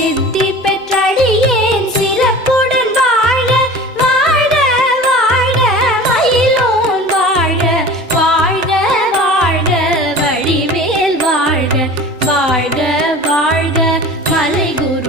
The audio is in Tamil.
சித்தி பெற்றடியேன் சிறப்புடன் வாழ வாழ வாழ மயிலோன் வாழ வாழ்க வாழ்க வடிவேல் வாழ்க வாழ்க வாழ்க மலைகுரு